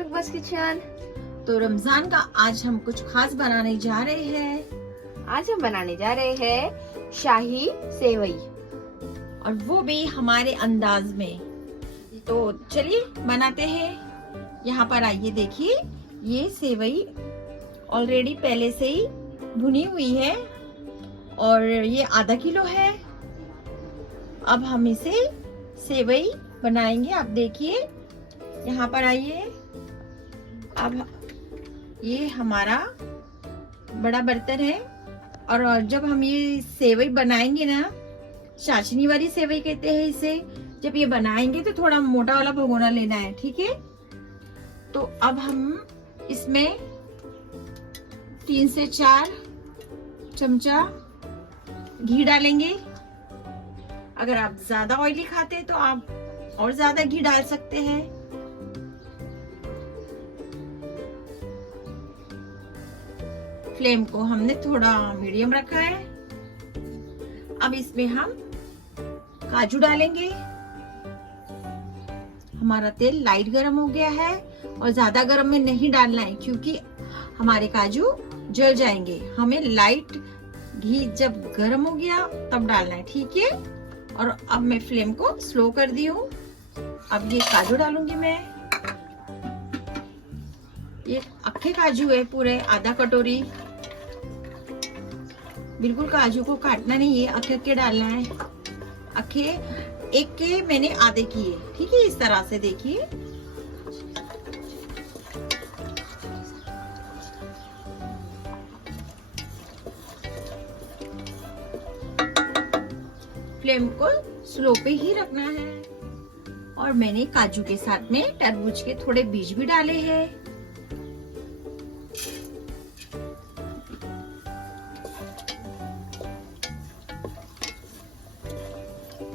रुकबास kitchen. तो रमजान का आज हम कुछ खास बनाने जा रहे हैं। आज हम बनाने जा रहे हैं शाही सेवई, और वो भी हमारे अंदाज में। तो चलिए बनाते हैं। यहाँ पर आइए, देखिए ये सेवई ऑलरेडी पहले से ही भुनी हुई है और ये आधा किलो है। अब हम इसे सेवई बनाएंगे। आप देखिए, यहाँ पर आइए। अब ये हमारा बड़ा बर्तन है, और जब हम ये सेवई बनाएंगे ना, चाशनी वाली सेवई कहते हैं इसे, जब ये बनाएंगे तो थोड़ा मोटा वाला भगोना लेना है, ठीक है। तो अब हम इसमें 3 से 4 चमचा घी डालेंगे। अगर आप ज्यादा ऑयली खाते हैं तो आप और ज्यादा घी डाल सकते हैं। फ्लेम को हमने थोड़ा मीडियम रखा है। अब इसमें हम काजू डालेंगे। हमारा तेल लाइट गरम हो गया है, और ज्यादा गरम में नहीं डालना है क्योंकि हमारे काजू जल जाएंगे। हमें लाइट घी जब गरम हो गया तब डालना है, ठीक है। और अब मैं फ्लेम को स्लो कर दी हूँ। अब ये काजू डालूंगी मैं। ये अक्खे काजू है, पूरे आधा कटोरी। बिल्कुल काजू को काटना नहीं है, अक्खे अक्खे डालना है। अक्खे एक के मैंने आधे किए, ठीक है। इस तरह से देखिए। फ्लेम को स्लो पे ही रखना है। और मैंने काजू के साथ में तरबूज के थोड़े बीज भी डाले हैं।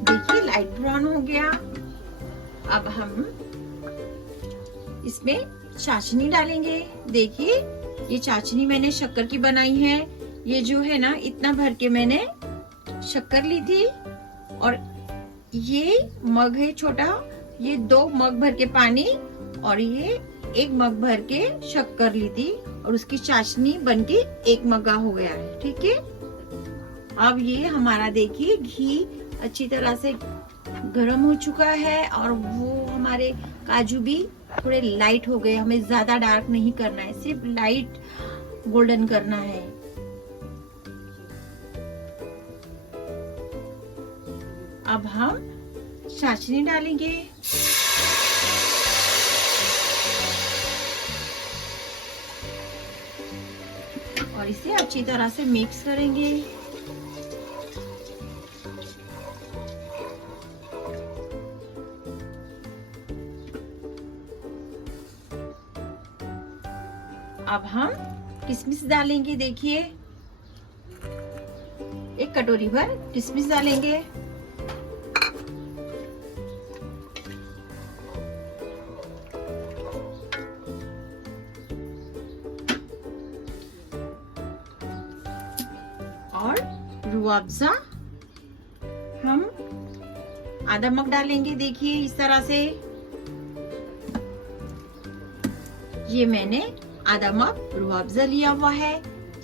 देखिए लाइट ब्राउन हो गया। अब हम इसमें चाशनी डालेंगे। देखिए ये चाशनी मैंने शक्कर की बनाई है। ये जो है ना, इतना भर के मैंने शक्कर ली थी, और ये मग है छोटा, ये 2 मग भर के पानी, और ये 1 मग भर के शक्कर ली थी, और उसकी चाशनी बनके 1 मग्गा हो गया है, ठीक है। अब ये हमारा देखिए घी अच्छी तरह से गरम हो चुका है, और वो हमारे काजू भी थोड़े लाइट हो गए। हमें ज्यादा डार्क नहीं करना है, सिर्फ लाइट गोल्डन करना है। अब हम चाशनी डालेंगे। और इसे अच्छी तरह से मिक्स करेंगे। अब हम किशमिश डालेंगे। देखिए 1 कटोरी भर किशमिश डालेंगे। और रूह अफ़ज़ा हम आधा मग डालेंगे। देखिए इस तरह से। ये मैंने आधा मग रूह अफ़ज़ा लिया हुआ है,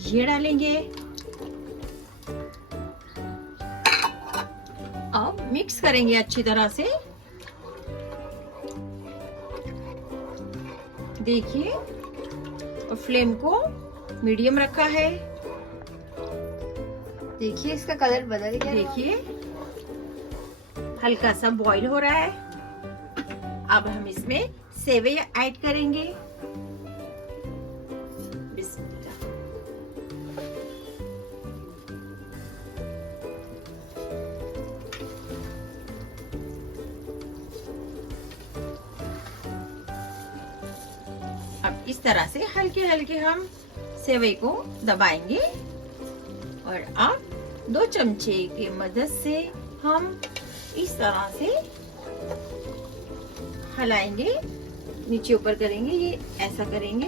ये डालेंगे। अब मिक्स करेंगे अच्छी तरह से। देखिए, और फ्लेम को मीडियम रखा है। देखिए इसका कलर बदल गया। देखिए हल्का सा बॉईल हो रहा है। अब हम इसमें सेवई ऐड करेंगे। बिस्मिल्लाह। अब इस तरह से हल्के हल्के हम सेवई को दबाएंगे, और अब 2 चमचे की मदद से हम इस तरह से हिलाएंगे, नीचे ऊपर करेंगे। ये ऐसा करेंगे।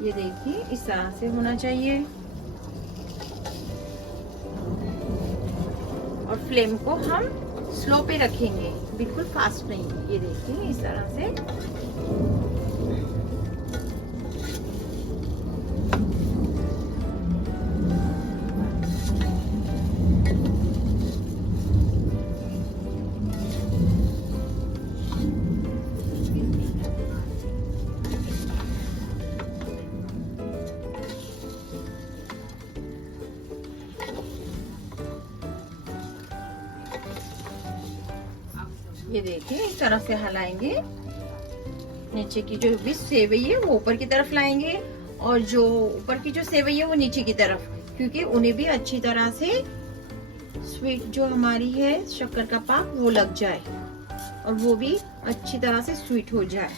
ये देखिए इस तरह से होना चाहिए। और फ्लेम को हम स्लो पे रखेंगे, बिल्कुल फास्ट नहीं। ये देखिए इस तरह से। ये देखिए इस तरह से हिलाएंगे। नीचे की जो भी सेवई है वो ऊपर की तरफ लाएंगे और जो ऊपर की जो सेवई है वो नीचे की तरफ, क्योंकि उन्हें भी अच्छी तरह से स्वीट जो हमारी है शक्कर का पाक वो लग जाए और वो भी अच्छी तरह से स्वीट हो जाए।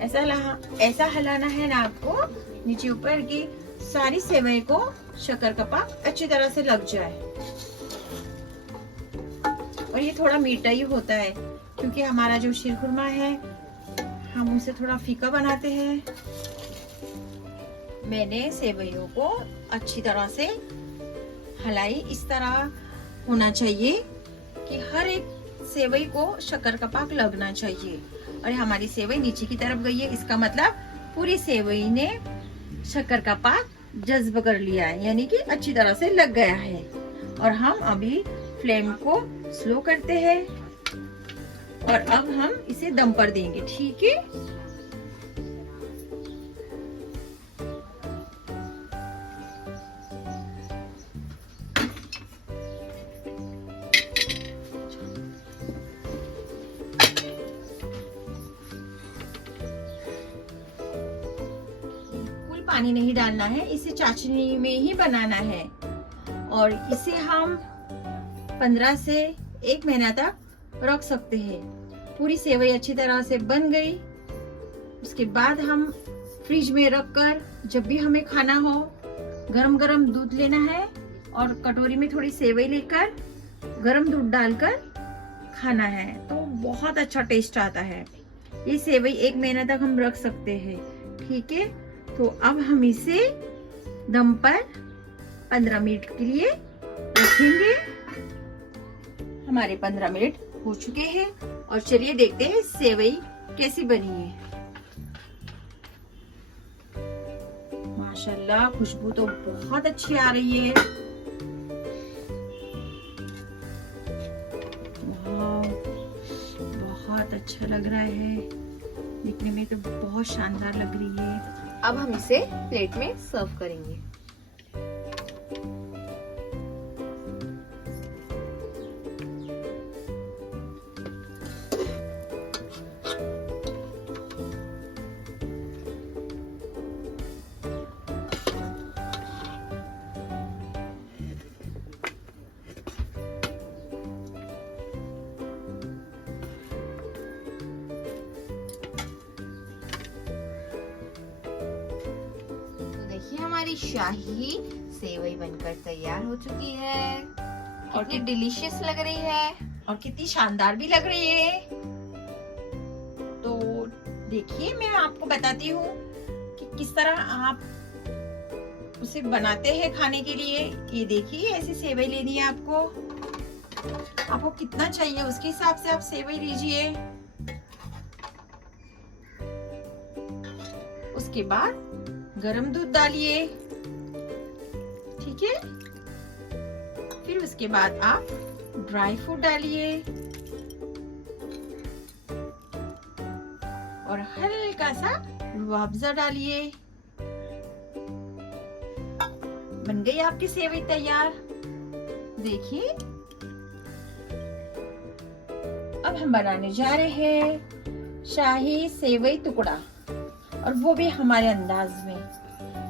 ऐसा हिलाना है ना आपको नीचे ऊपर की सारी सेवई को शक्कर का पाक अच्छी तरह से लग जाए। और ये थोड़ा मीठा ही होता है क्योंकि हमारा जो शीरखुरमा है हम उसे थोड़ा फीका बनाते हैं। मैंने सेवइयों को अच्छी तरह से हिलाई। इस तरह होना चाहिए कि हर एक सेवई को शक्कर का पाक लगना चाहिए। और हमारी सेवई नीचे की तरफ गई है, इसका मतलब पूरी सेवई ने शक्कर का पाक जज्ब कर लिया है, यानी कि अच्छी तरह से लग गया है। और हम अभी फ्लेम को स्लो करते हैं और अब हम इसे दम पर देंगे। ठीक है, बिल्कुल पानी नहीं डालना है, इसे चाशनी में ही बनाना है। और इसे हम 15 से 1 महीना तक रख सकते हैं। पूरी सेवई अच्छी तरह से बन गई। उसके बाद हम फ्रिज में रखकर जब भी हमें खाना हो गरम गरम दूध लेना है और कटोरी में थोड़ी सेवई लेकर गरम दूध डालकर खाना है, तो बहुत अच्छा टेस्ट आता है। ये सेवई 1 महीना तक हम रख सकते हैं। ठीक है, तो अब हम इसे दम पर 15 मिनट के लिए रखेंगे। हमारे 15 मिनट हो चुके हैं और चलिए देखते हैं सेवई कैसी बनी है। माशाल्लाह खुशबू तो बहुत अच्छी आ रही है। वाह, बहुत अच्छा लग रहा है, दिखने में तो बहुत शानदार लग रही है। अब हम इसे प्लेट में सर्व करेंगे। हमारी शाही सेवई बनकर तैयार हो चुकी है और कितनी डिलीशियस लग रही है और कितनी शानदार भी लग रही है। तो देखिए मैं आपको बताती हूँ कि किस तरह आप उसे बनाते हैं खाने के लिए। ये देखिए ऐसी सेवई लेनी है आपको कितना चाहिए उसके हिसाब से आप सेवई लीजिए। उसके बाद गरम दूध डालिए, ठीक है। फिर उसके बाद आप ड्राई फ्रूट डालिए और हल्का सा रूह-अफ़ज़ा डालिए। बन गई आपकी सेवई तैयार। देखिए अब हम बनाने जा रहे हैं शाही सेवई टुकड़ा, और वो भी हमारे अंदाज में।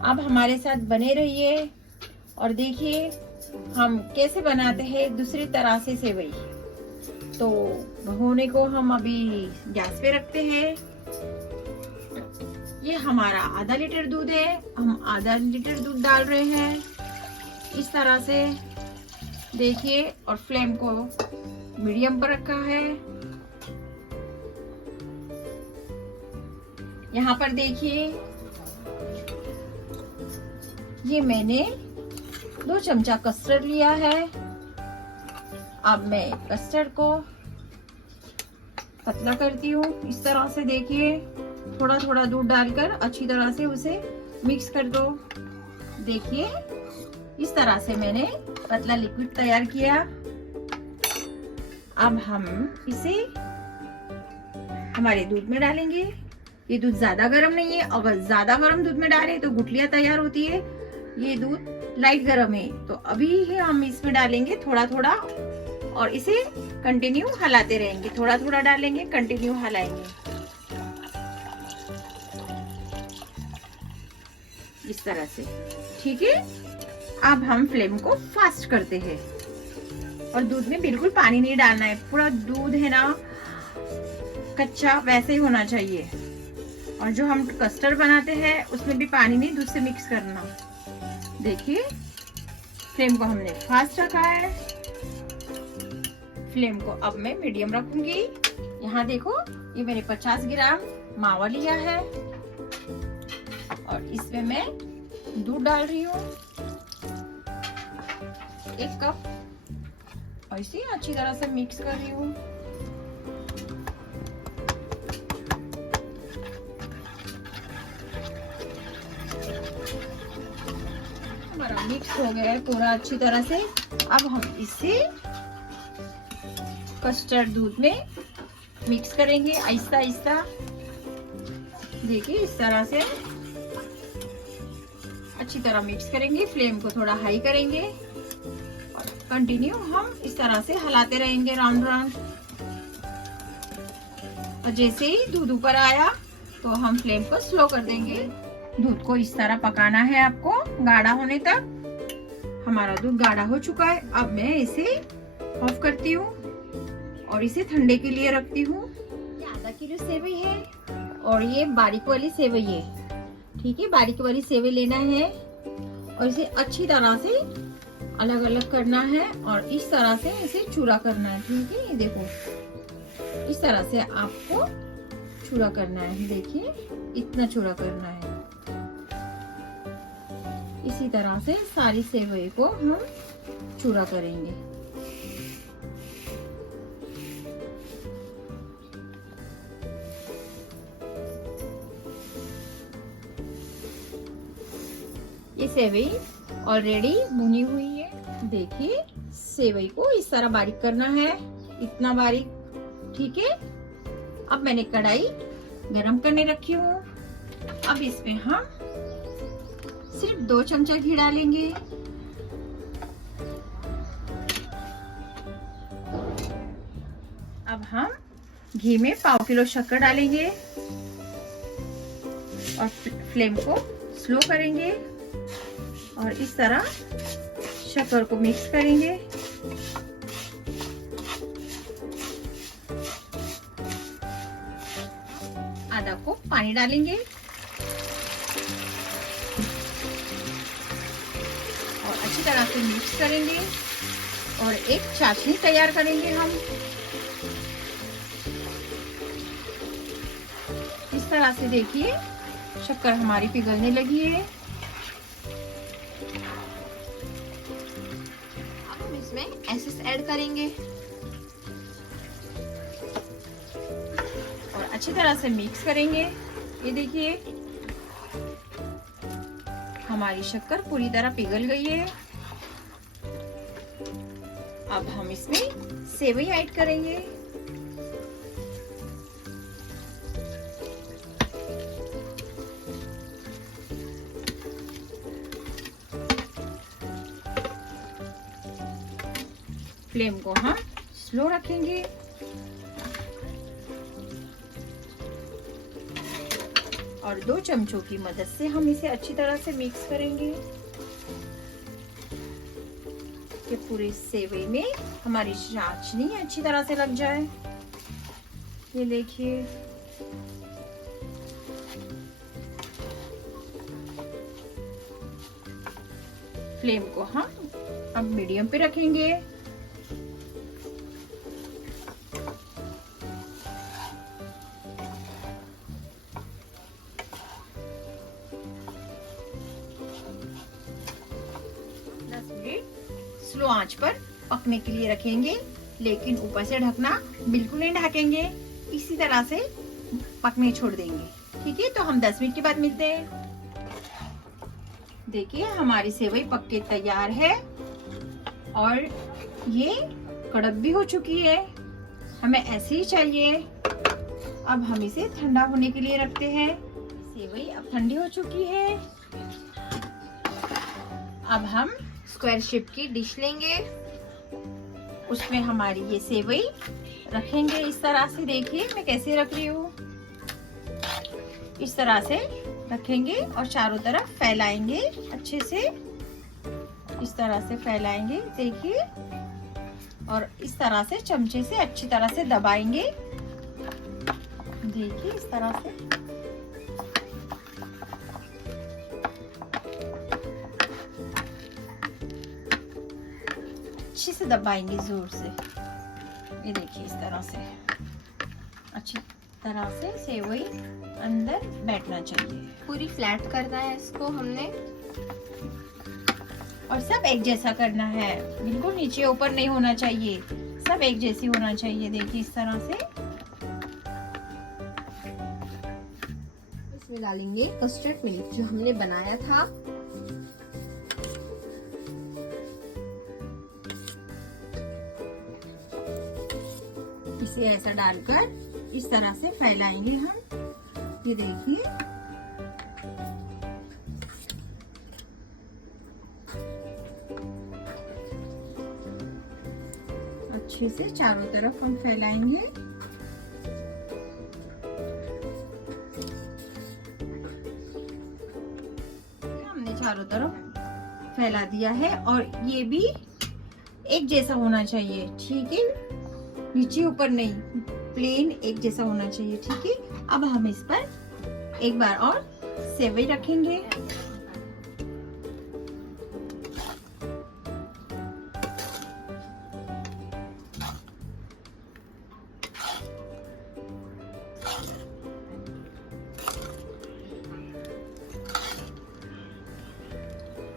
आप हमारे साथ बने रहिए और देखिए हम कैसे बनाते हैं दूसरी तरह से सेवई। तो भगोने को हम अभी गैस पे रखते हैं। ये हमारा आधा लीटर दूध है, हम आधा लीटर दूध डाल रहे हैं इस तरह से। देखिए और फ्लेम को मीडियम पर रखा है। यहाँ पर देखिए ये मैंने 2 चमचा कस्टर्ड लिया है। अब मैं कस्टर्ड को पतला करती हूँ इस तरह से। देखिए थोड़ा थोड़ा दूध डालकर अच्छी तरह से उसे मिक्स कर दो। देखिए इस तरह से मैंने पतला लिक्विड तैयार किया। अब हम इसे हमारे दूध में डालेंगे। ये दूध ज्यादा गर्म नहीं है, अगर ज्यादा गर्म दूध में डालें तो गुठलियां तैयार होती है। ये दूध लाइट गर्म है, तो अभी ही हम इसमें डालेंगे थोड़ा थोड़ा और इसे कंटिन्यू हिलाते रहेंगे, थोड़ा थोड़ा डालेंगे, कंटिन्यू हिलाएंगे इस तरह से। ठीक है, अब हम फ्लेम को फास्ट करते हैं और दूध में बिल्कुल पानी नहीं डालना है, पूरा दूध है ना कच्चा वैसे ही होना चाहिए। और जो हम कस्टर्ड बनाते हैं उसमें भी पानी नहीं, दूध से मिक्स करना। देखिए फ्लेम को हमने फास्ट रखा है, फ्लेम को अब मैं मीडियम रखूंगी। यहाँ देखो ये मैंने 50 ग्राम मावा लिया है और इसमें मैं दूध डाल रही हूँ 1 कप, और इसे अच्छी तरह से मिक्स कर रही हूँ। हमारा मिक्स हो गया है पूरा अच्छी तरह से। अब हम इसे कस्टर्ड दूध में मिक्स करेंगे आहिस्ता आहिस्ता। देखिए इस तरह से अच्छी तरह मिक्स करेंगे, फ्लेम को थोड़ा हाई करेंगे और कंटिन्यू हम इस तरह से हिलाते रहेंगे राउंड राउंड। और जैसे ही दूध ऊपर आया तो हम फ्लेम को स्लो कर देंगे। दूध को इस तरह पकाना है आपको गाढ़ा होने तक। हमारा दूध गाढ़ा हो चुका है, अब मैं इसे ऑफ करती हूँ और इसे ठंडे के लिए रखती हूँ। ये आधा किलो सेवई है और ये बारीक वाली सेवई है। ठीक है, बारीक वाली सेवई लेना है और इसे अच्छी तरह से अलग अलग करना है और इस तरह से इसे चूरा करना है। ठीक है, ये देखो इस तरह से आपको चूरा करना है। देखिए इतना चूरा करना है। इसी तरह से सारी सेवई को हम चूरा करेंगे। ये सेवई ऑलरेडी भुनी हुई है। देखिए सेवई को इस तरह बारीक करना है, इतना बारीक। ठीक है, अब मैंने कढ़ाई गरम करने रखी हूँ। अब इसमें हम सिर्फ 2 चमचा घी डालेंगे। अब हम घी में 1/2 किलो शक्कर डालेंगे और फ्लेम को स्लो करेंगे और इस तरह शक्कर को मिक्स करेंगे। आधा कप पानी डालेंगे और अच्छी तरह से मिक्स करेंगे और एक चाशनी तैयार करेंगे हम। इस तरह से देखिए शक्कर हमारी पिघलने लगी है। अब हम इसमें एसेंस ऐड करेंगे और अच्छी तरह से मिक्स करेंगे। ये देखिए हमारी शक्कर पूरी तरह पिघल गई है। अब हम इसमें सेवई ऐड करेंगे। फ्लेम को हम स्लो रखेंगे और 2 चमचों की मदद से हम इसे अच्छी तरह से मिक्स करेंगे कि पूरी सेवई में हमारी चाशनी अच्छी तरह से लग जाए। ये देखिए फ्लेम को हम अब मीडियम पे रखेंगे। स्लो आंच पर पकने के लिए रखेंगे, लेकिन ऊपर से ढकना बिल्कुल नहीं ढकेंगे, इसी तरह से पकने छोड़ देंगे। ठीक है, तो हम 10 मिनट के बाद मिलते हैं। देखिए हमारी सेवई पक के तैयार है और ये कड़क भी हो चुकी है। हमें ऐसे ही चाहिए। अब हम इसे ठंडा होने के लिए रखते हैं। सेवई अब ठंडी हो चुकी है। अब हम स्क्वायर शेप की डिश लेंगे उसमें हमारी ये सेवई रखेंगे इस तरह से। देखिए मैं कैसे रख रही हूँ, इस तरह से रखेंगे और चारों तरफ फैलाएंगे अच्छे से, इस तरह से फैलाएंगे। देखिए, और इस तरह से चमचे से अच्छी तरह से दबाएंगे। देखिए इस तरह से अच्छे से दबाएंगे जोर से। ये देखिए इस तरह से अच्छी तरह से सेवई अंदर बैठना चाहिए। पूरी फ्लैट करना है इसको हमने, और सब एक जैसा करना है, बिल्कुल नीचे ऊपर नहीं होना चाहिए, सब एक जैसी होना चाहिए। देखिए इस तरह से। इसमें डालेंगे कस्टर्ड मिल्क जो हमने बनाया था। इसे ऐसा डालकर इस तरह से फैलाएंगे हम। ये देखिए अच्छे से चारों तरफ हम फैलाएंगे। हमने चारों तरफ फैला दिया है और ये भी एक जैसा होना चाहिए, ठीक है, नीचे ऊपर नहीं, प्लेन एक जैसा होना चाहिए, ठीक है। अब हम इस पर एक बार और सेवई रखेंगे।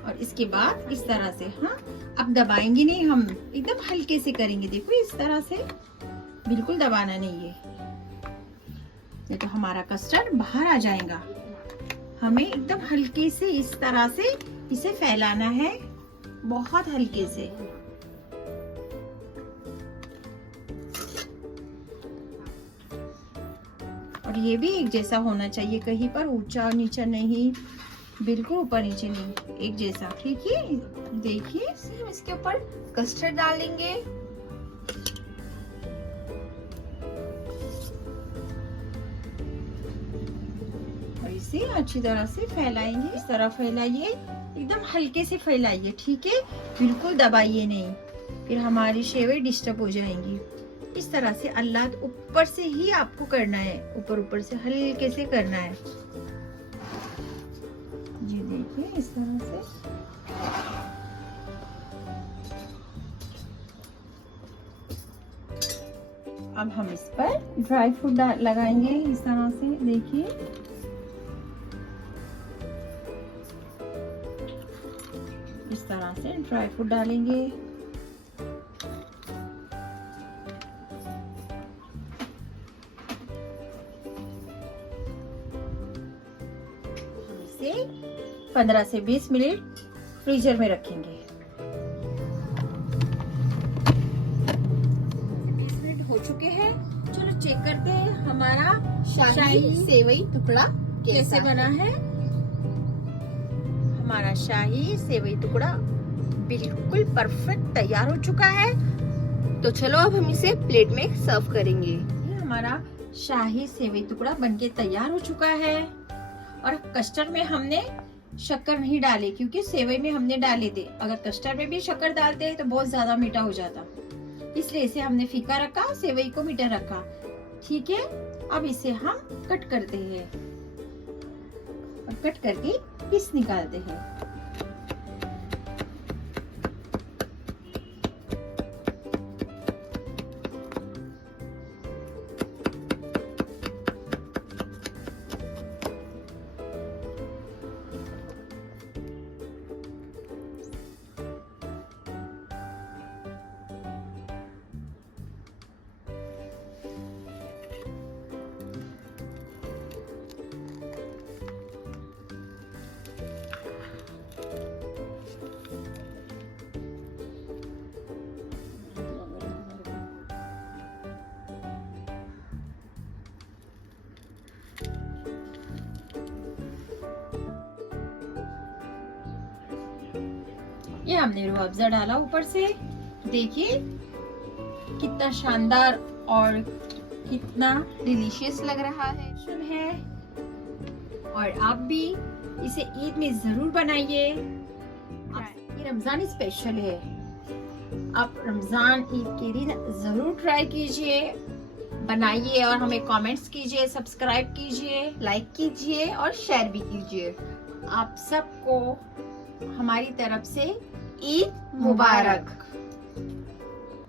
और इसके बाद इस तरह से, हाँ, अब दबाएंगे नहीं, हम एकदम हल्के से करेंगे। देखो इस तरह से, बिल्कुल दबाना नहीं है, नहीं तो हमारा कस्टर्ड बाहर आ जाएगा। हमें एकदम हल्के से इस तरह से इसे फैलाना है, बहुत हल्के से। और ये भी एक जैसा होना चाहिए, कहीं पर ऊंचा नीचा नहीं, बिल्कुल ऊपर नीचे नहीं, एक जैसा, ठीक है। देखिए इसके ऊपर कस्टर्ड डालेंगे। और इसे अच्छी तरह से फैलाएंगे। इस तरह फैलाइए, एकदम हल्के से फैलाइए, ठीक है, बिल्कुल दबाइए नहीं, फिर हमारी सेवई डिस्टर्ब हो जाएंगी। इस तरह से अल्लाह ऊपर से ही आपको करना है, ऊपर ऊपर से हल्के से करना है। ये देखिए इस तरह से। अब हम इस पर ड्राई फ्रूट लगाएंगे इस तरह से। देखिए इस तरह से ड्राई फ्रूट डालेंगे। इसे 15 से 20 मिनट फ्रीजर में रखेंगे। 20 मिनट हो चुके हैं, चलो चेक करते हैं हमारा शाही सेवई टुकड़ा कैसे बना है। हमारा शाही सेवई टुकड़ा बिल्कुल परफेक्ट तैयार हो चुका है। तो चलो अब हम इसे प्लेट में सर्व करेंगे। ये हमारा शाही सेवई टुकड़ा बनके तैयार हो चुका है। और कस्टर्ड में हमने शक्कर नहीं डाली, क्योंकि सेवई में हमने डाले थे। अगर कस्टर्ड में भी शक्कर डालते हैं तो बहुत ज्यादा मीठा हो जाता, इसलिए इसे हमने फीका रखा, सेवई को मीठा रखा, ठीक है। अब इसे हम कट करते हैं और कट करके पीस निकालते हैं। ये हमने रूह अफ़ज़ा डाला ऊपर से, देखिए कितना शानदार और कितना डिलीशियस लग रहा है। है। और आप भी इसे ईद में जरूर बनाइए। ये रमजान स्पेशल है, आप रमजान ईद के दिन जरूर ट्राई कीजिए, बनाइए और हमें कमेंट्स कीजिए, सब्सक्राइब कीजिए, लाइक कीजिए और शेयर भी कीजिए। आप सबको हमारी तरफ से ईद मुबारक।